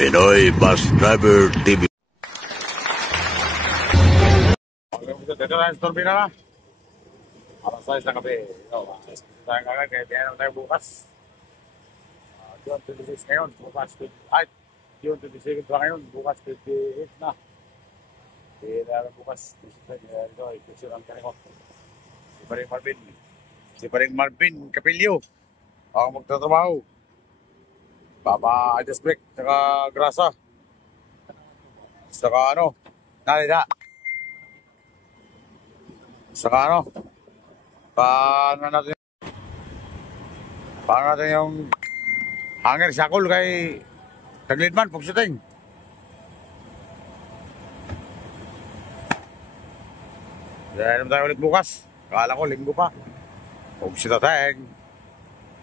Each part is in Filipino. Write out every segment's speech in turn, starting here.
Pinoy Bus Driver TV. Dito na, turbina na. Alas 6 na gabi. Tayo kagad, kaya tiyan naman tayo bukas. June 26 ngayon, bukas 28. June 27 pa ngayon, bukas 28 na. Kaya na bukas, ito, ipusyon ang kaniko. Si Paring Marvin Capilio. Ako magtatrabaho. Adjust brake, saka grasa. Saka nalida. Saka paano natin yung hanger sakol kay Taglidman, pagsiting. Dahil naman tayo ulit bukas. Kala ko, linggo pa. Pagsitateng.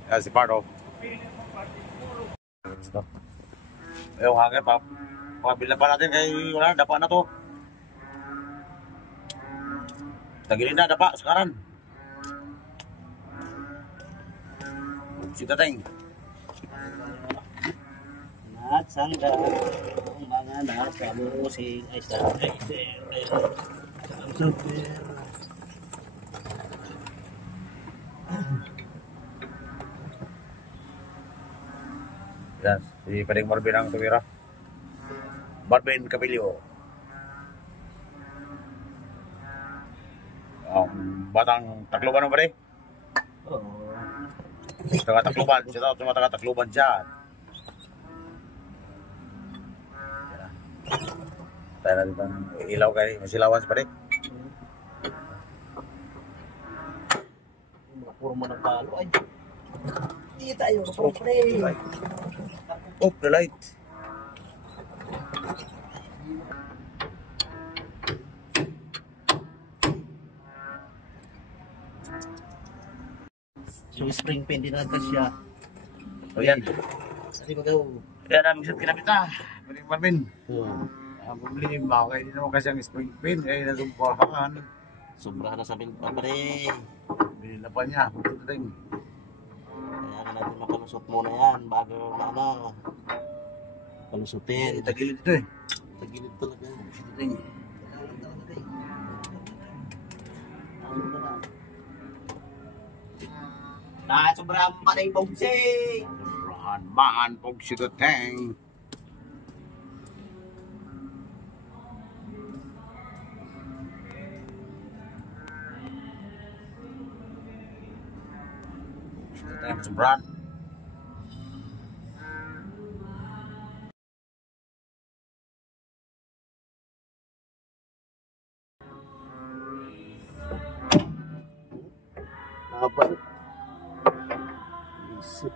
Yan si Pardo. Yung hanger pa. Pagbilan pa natin kay wala, dapa na to. Tagilin na, dapa, sekaran. Pagsitateng. At sangga ang mga nakamusik ay sa super. Yan, si Paring Marvin ang tumira. Marvin Capilio. Batang Tacloban mo ba rin? Oo. Taga-Tacloban, siya daw, taga-Tacloban dyan. Tayo natin ang ilaw kay masilawan sa parik. Mga puro mo ng talo ay. Hindi tayo kapre. Oh, the light. Yung spring pen din natin siya. O yan. Sali ba daw? Yan ang isang kinapit na. Paring Marvin. Ang problema, kaya hindi naman kasi ang spring pin, kaya nasumpahan. Sobrahan na sa amin pa pre. Binila pa niya, pagdating. Kaya natin makalusot muna yan bago palusutin. Tagilid ito eh. Tagilid talaga. Pagdating. Sobrahan pa na yung bogsing. Sobrahan bahan, pagsigateng. Pagsigateng, sobrahan. Apa? Isip.